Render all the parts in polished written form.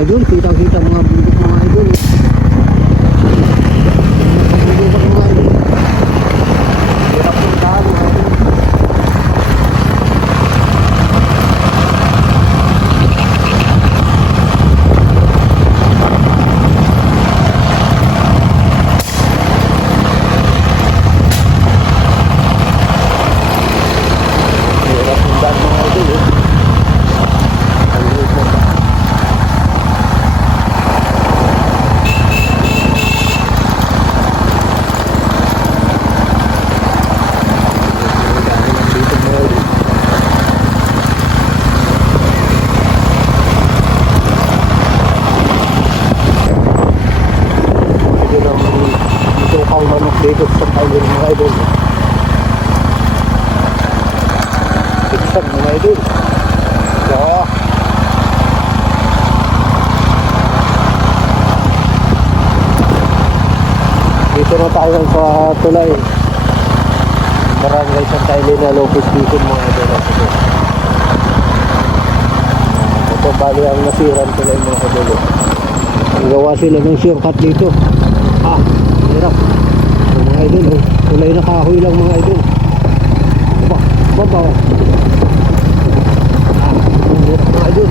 idol, kita-kita mga bundok mga idol. Bundok mga idol. Hirap yung daan mga idol. Dito sa Thailand mga idol. Tiksan mga idol. Yeah. Dito na tayo sa tulay. Barangay Santa Elena, Lopez Quezon mga idol. Ito bali ang nasirang tulay mga idol. Ang gawa sila ng shortcut dito. Hirap. Mga idol, tulay na kahoy lang mga idol. Babaw. Mga idol.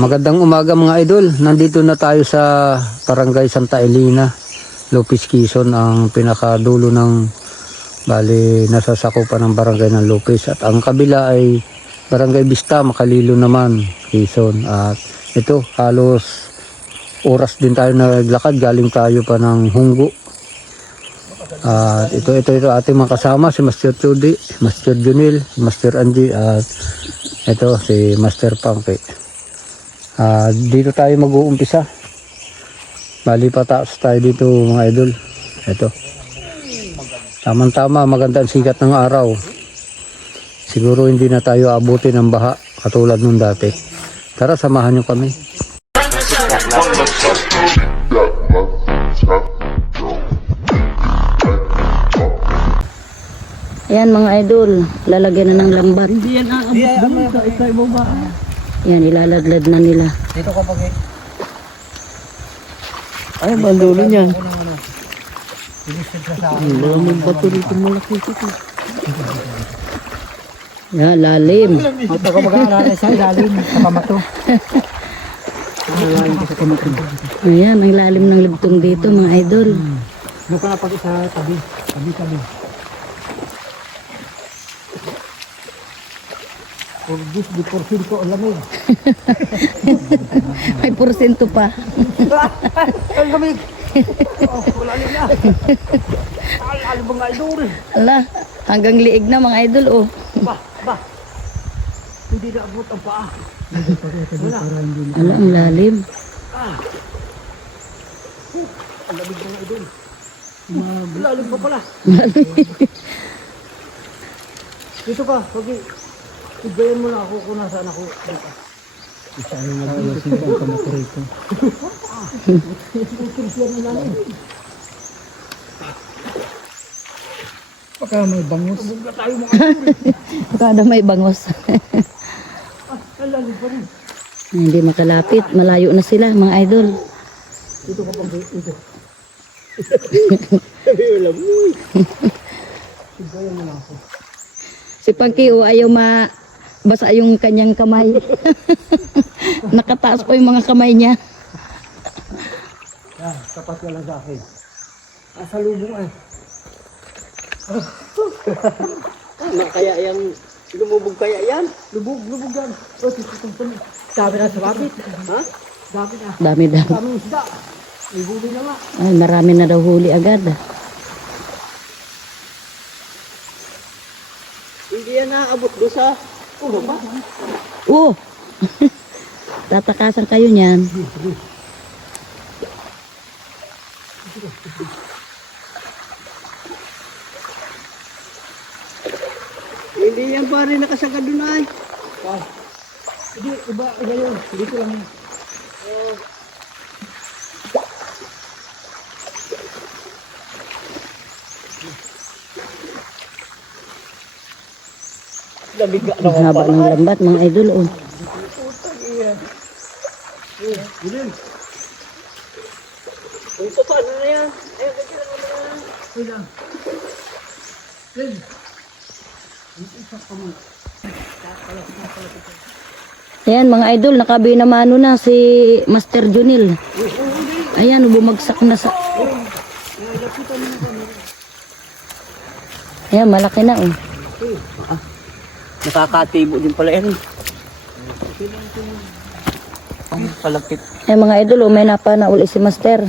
Magandang umaga mga idol. Nandito na tayo sa Barangay Santa Elena, Lopez Quezon, ang pinakadulo ng bali nasasakupan ng barangay ng Lopez. At ang kabila ay Barangay Vista, Makalilo naman, Quezon. At ito halos oras din tayo naglakad, galing tayo pa ng Hunggo. At ito ating mga kasama, si Master Chudi, Master Junil, Master Angie, at ito si Master Pangke. Dito tayo mag-uumpisa. Bali pataas tayo dito mga idol. Ito. Tama-tama, maganda ang sikat ng araw. Siguro hindi na tayo abutin ng baha katulad nung dati. Tara, samahan nyo kami. Ayan mga idol, lalagyan na ng lambat. Hindi yan ibaba. Yan, ilalaglag na nila. Dito kapag Ay, bandulo niyan. Maraming bato rito malaki ito. Yan, lalim. ito ko mag-aalala siya, lalim sa pamato. Lalim ko sa pamato. Ayan, ang lalim ng libtong dito mga idol. Doon ka na pag isa tabi. Tabi. Orgus di porsyento ang lamig. May porsyento pa. Ang lamig. Wala nila. Alam mga idol. Ala, hanggang liig na mga idol oh. Ba. Hindi na abot ang paa. Ala, ang lalim. Ang lamig mga idol. Lalim pa pala. Dito ka, pagi. Igayan mo na ako kung nasaan ako dito. Isa ang nag-iwasin ka ang pamatorito. Baka may bangos. Bugla tayo mga idol. Baka may bangos. Ang lalim pa rin. Hindi makalapit, malayo na sila mga idol. Dito ka pang dito. Igayan mo na ako. Si Pangki ayaw basa yung kanyang kamay. Nakataas pa yung mga kamay niya. Yan, tapat ka lang sa akin. Sa lubong ay. Kaya yan, lumubog kaya yan? Lubog yan. Dami na sa babit. Ha? Dami na. Dami. Daming isda. May huli na nga. Ay, marami na daw huli agad. Hindi yan naabot doon sa ba? Oh! Tatakasan kayo niyan. Hindi yan pare nakasagad doon ay. Hindi, iba yun. Dito lang. Ang haba ng lambat mga idol. Oh. Ayan mga idol, nakabinamano na si Master Junil. Ayan, bumagsak na sa... Ayan, malaki na oh. Nakakatibo din pala yan. Ang palakit. Ayan mga idol, oh, may napana uli si Master.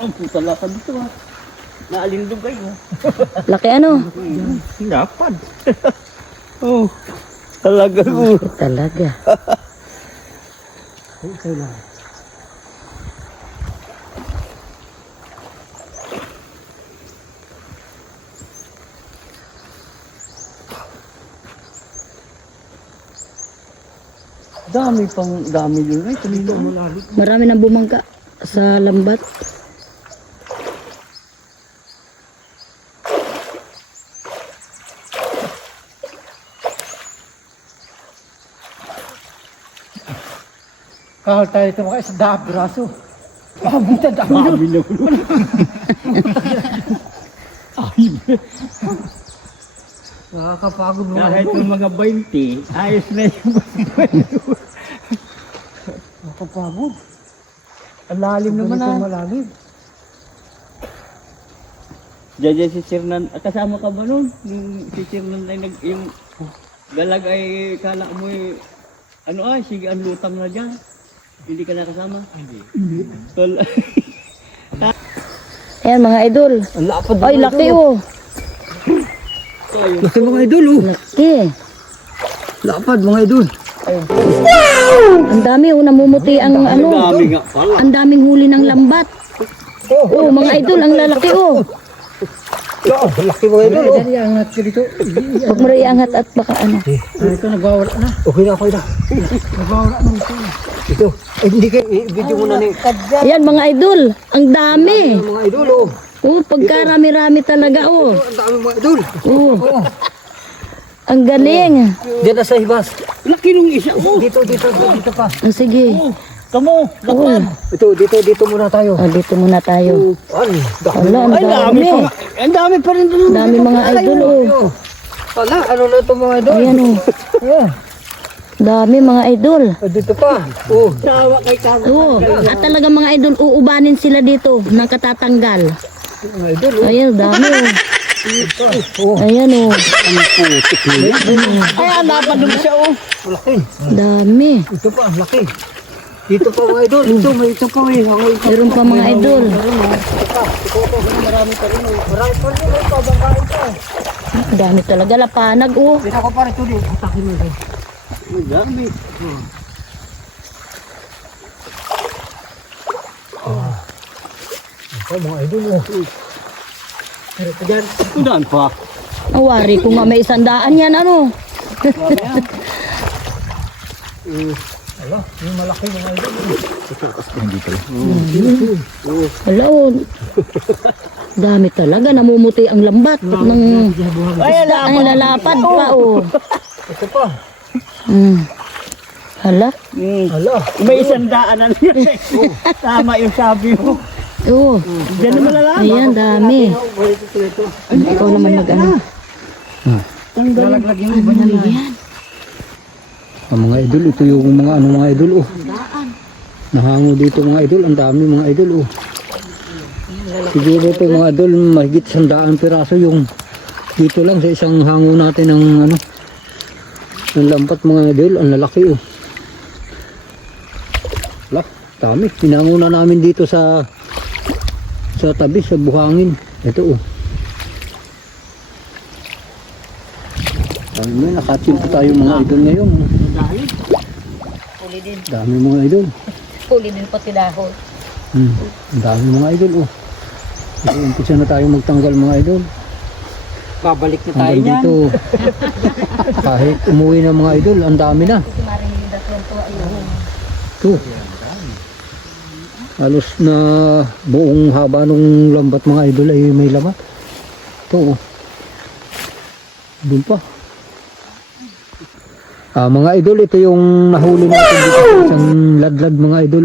Ang puta lakad dito ah. Naalindog kayo. Laki ano? Lapad. Oh, talaga ko. Talaga. Dami yun ay tumilo mo lalo. Marami nang bumangga sa lambat. Kahal tayo ito mga isda, braso. Pabuta dami na. Nakakapagod mga Kahit yung mga 20, ayos na yung Nakakapagod. Ang lalim naman ah. Malalim. Diyan si Sirnan, kasama ka ba nun? Yung si Sirnan ay yung galag ay kala mo ano ay, sige ang lutang na dyan. Hindi ka nakasama? Hindi. Ayan mga idol. Ang lapad Ay, laki oh. Laki mga idol oh. Laki. Lapad mga idol. Ang dami oh, namumuti ang ano. Dami nga pala. Ang daming huli ng lambat. Oh, mga idol, ang lalaki oh. Laki mga idol oh. Dari angat ka dito. Huwag mo rin iangat at baka ano. Ito nagwawala na. Okay na, okay na. Nagwawala na ito. Ito. Ay, hindi kayo. I-video mo na ni. Ayan mga idol, ang dami. Mga idol oh. Oh, pagkarami-rami talaga oh. Ang dami mga idol. Oh. Ang galing. Diyan na sa hibas. Laki nung isa ko. Dito pa. Oh, sige. Tamo, Oh. Ito, dito muna tayo. Oh, dito muna tayo. Ano? Wala, ang Ay, dami dami. pa. Ang dami pa rin doon. Dami mga idol oh. Wala, ano na ito mga idol? Ayan oh. Yeah. Dami mga idol. Dito pa. Oh. Sawa kay Carl. Oo. At talaga mga idol, uubanin sila dito ng katatanggal. Mga idol oh. Ayan, dami oh. Ayan oh. Ay, hanapan doon siya oh. Malaki. Dami. Ito pa, laki. Dito pa mga idol. Ito pa may hangoy. Meron pa mga idol. Marami pa rin. Marami pa rin. May pabangkain pa. Dami talaga, lapanag oh. Dito ko pa rin ito dito. Hatakin mo rin. Ang dami. Ito mga idol oh. Pero ito dyan. Tudaan pa. Awari ko nga may 100 yan ano. Hala, yung malaki mga idol. Wala oh. Dami talaga, namumuti ang lambat. Ng Ay, isda ang lalapad pa oh. Ito pa. Hala. Hala. May 100 na yun. Tama yung sabi mo. Oo. Diyan naman na lang. Ayan, dami. Ikaw naman mag-ano. Nalaglag yung iba Ano yan? Ang mga idol, ito yung mga idol oh. Nahango dito mga idol, ang dami mga idol oh. Siguro ito mga idol, mahigit 100 piraso yung dito lang sa isang hango natin ng ng lampat mga idol, ang lalaki oh. Wala, dami. Hinango na namin dito sa tabi, sa buhangin. Ito oh. Dami, nakatimpo tayo mga idol ngayon. Huli din. Dami mga idol. Huli din pati dahon. Ang dami mga idol oh. Ito, umpisa na tayo magtanggal mga idol. Babalik na tayo Hanggang niyan. dito, kahit umuwi na mga idol, ang dami na. Ito. Halos na buong haba ng lambat mga idol ay may lamat. Ito oh. Doon pa. Mga idol, ito yung nahuli natin dito sa isang ladlad mga idol.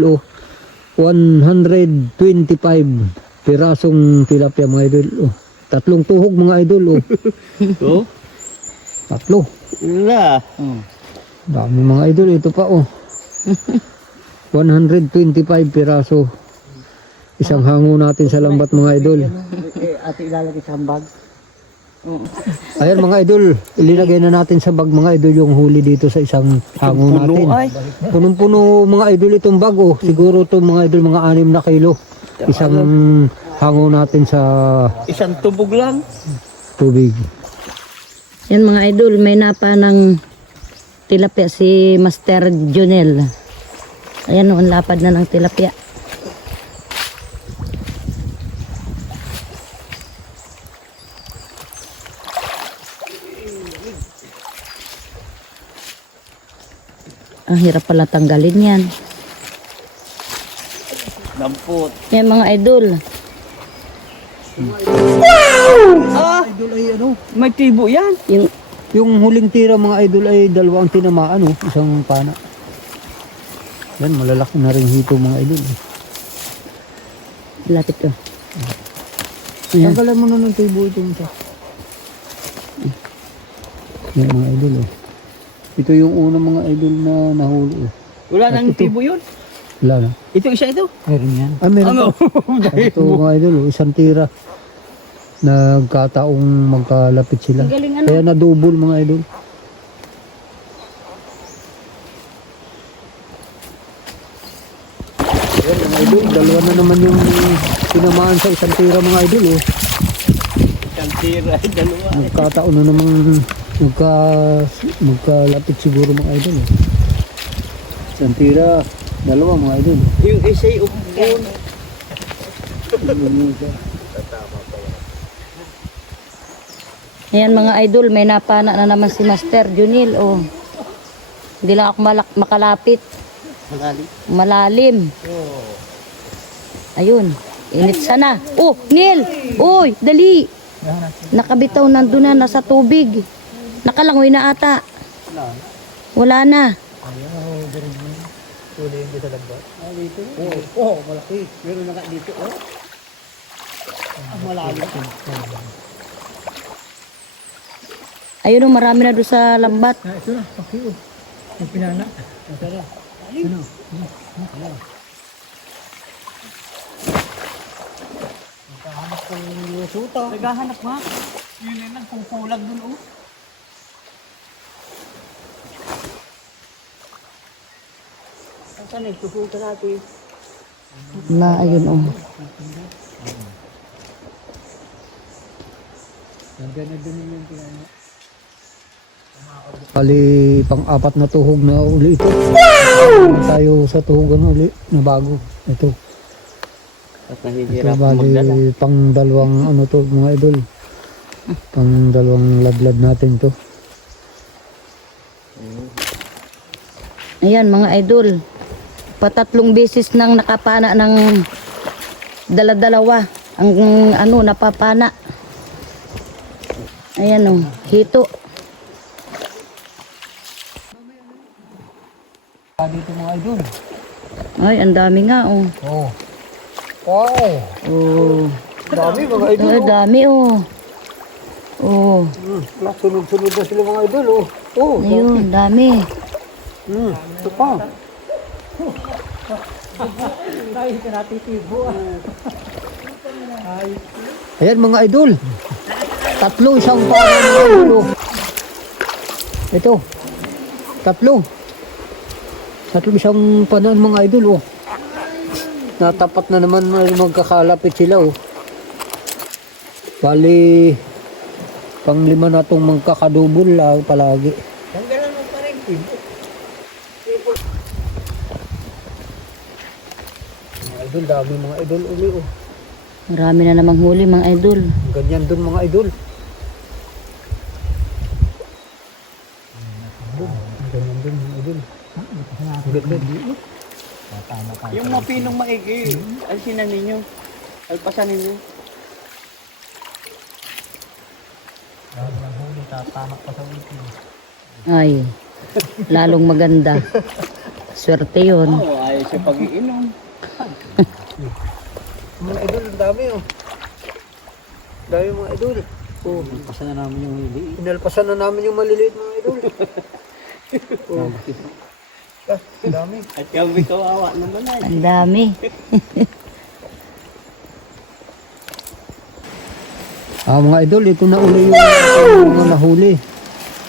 125 pirasong tilapia mga idol. Tatlong tuhog mga idol. Oh, Tatlo. wala. Dami mga idol. Ito pa 125 piraso. Isang hango natin sa lambat mga idol. Ate ilalagay sa hambag. Ayan mga idol, ilinagay na natin sa bag mga idol yung huli dito sa isang hango natin. Ay. Punong-puno mga idol itong bag. Siguro itong mga idol mga 6 na kilo. Isang hango natin sa Isang tubog lang. tubig. Yan mga idol, may napa ng tilapia si Master Junel. Ayan o, ang lapad na ng tilapia. Ang hirap pala tanggalin yan. Dampot. Yan mga idol. Idol ay ano, May tibo yan. Yung yung huling tira mga idol ay dalawang tinamaan isang pana. Yan, malalaki na rin hito mga idol. lapit ko. Ayan. Tanggalan mo na ng tubo itong isa. Yan mga idol Ito yung unang mga idol na nahuli Wala nang tibo yun. Wala na. Ito isa ito. Meron yan. Meron Ano? pa. Ito mga idol isang tira. Nagkataong magkalapit sila. Ang galing ano. Kaya na-double mga idol. Ayan mga idol, dalawa na naman yung tinamaan sa isang tira mga idol Isang tira, dalawa. Nagkataon na namang magkalapit siguro mga idol Isang tira, dalawa mga idol. Yung isa yung upon. Ayan mga idol, may napana na naman si Master Junil. Oh. Hindi lang ako makalapit. Malalim. Ayun. Init sana. Oh, Neil! Uy, dali! Nakabitaw nandun na, nasa tubig. Nakalangoy na ata. Wala na. Oh, malaki. Meron na dito malalim. Ayun oh, marami na doon sa lambat. Ito na, pakio. Yung pinana. Masara. Ano? Naghahanap ng lusuta. Naghahanap ma. Yun na nagpupulag dun Saan nagpupulag natin? Na, ayun oh. Nandiyan na din yung pinana. Kali pang-apat na tuhog na uli ito. Tayo sa tuhogan uli na bago. Ito. At Ito nahihirap magdala. bali pang dalawang ano to mga idol. Pang dalawang ladlad natin to. Ayan mga idol. Patatlong beses nang nakapana ng dala-dalawa. Ang ano, napapana. Ayan oh, hito. Dito mga idol. Ay, ang dami nga oh. Oh. Wow. Oh. Dami mga idol. Ay, dami oh. Oh. Sunod-sunod na sila mga idol. Oh. Ayun, dami. Ito pa. Ayan mga idol. Tatlo isang para mga idol. Ito. Tatlo. Tatlo isang panaan mga idol. Natapat na naman magkakalapit sila. Bali pang-5 na itong magkakadubol palagi. Tanggalan mo pa rin. Mga idol, dami mga idol uli. Marami na namang huli mga idol. Ganyan dun mga idol. Ganyan dun mga idol. Yung mapinong maigi, alsinan ninyo. Alpasan ninyo. Ay, lalong maganda. Swerte yun. Oo, ayos siya pag-iinom. Mga idol, ang dami oh. Dami mga idol. Oh, inalpasan na namin yung maliliit. Inalpasan na namin yung maliliit mga idol. Oh. Dami. At kami kawawa naman ay. Ang dami. Mga idol, ito na uli yung mga nahuli.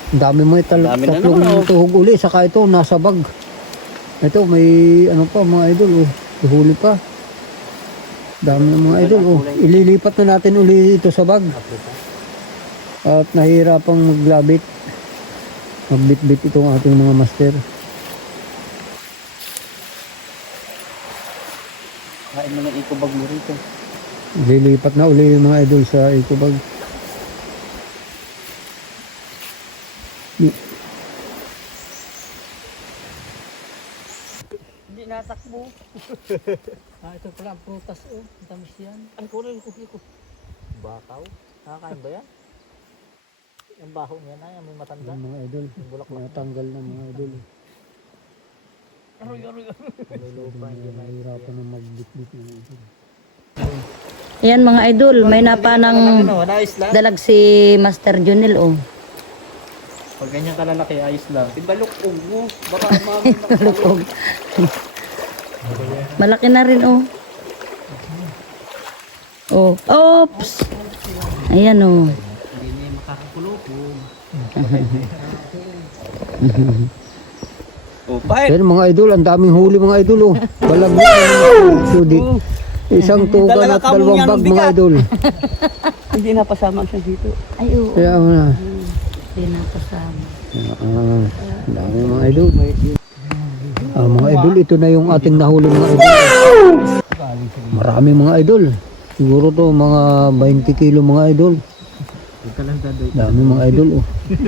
Ang dami mo Dami na tatlong naman, oh. tuhog uli, saka ito nasa bag. Ito may ano pa mga idol, oh. Huli pa. Dami ng mga idol, oh. Ililipat na natin uli ito sa bag. At nahihirapang maglabit. Magbitbit itong ating mga master. Kain mo ng ikubag mo rito. Lilipat na uli yung mga idol sa ikubag. Hindi natakbo. Ito pala ang prutas, oh. Tamis yan. Ay, kunin ko. Bakaw? Nakakain ba yan? Ang baho niya na yan, may matanda. Yung mga idol, natanggal na mga idol. Aroy. May lupa, hindi na Nahihirapan na magbitbit yung idol. Ayan mga idol, may napanang ano, ayos lang. dalag si Master Junel, oh. Pag ganyan kalalaki, ayos lang. Ibalukog mo. Baka mami Lukog. Malaki na rin, oh. Oh, oops. Ayan, oh. Hindi niya makakakulupon. Oh, bait. Pero mga idol, ang daming huli mga idol, oh. Balag mo. Sudi. Isang tugan at Dalaga ka mo dalawang yan, bag bigat. mga idol. Hindi napasama siya dito. Ay, oo. Kaya ano na. Pinapasama. Ang dami mga idol. Mga idol, ito na yung ating nahuli mga idol. Marami mga idol. Siguro to mga 20 kilo mga idol. Dami mga idol, oh.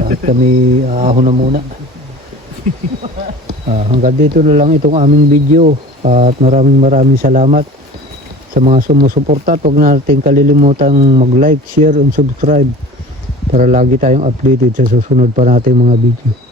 At kami ahon na muna. Hanggang dito na lang itong aming video. At maraming salamat sa mga sumusuporta. Huwag natin kalilimutang mag-like, share, and subscribe para lagi tayong updated sa susunod pa nating mga video.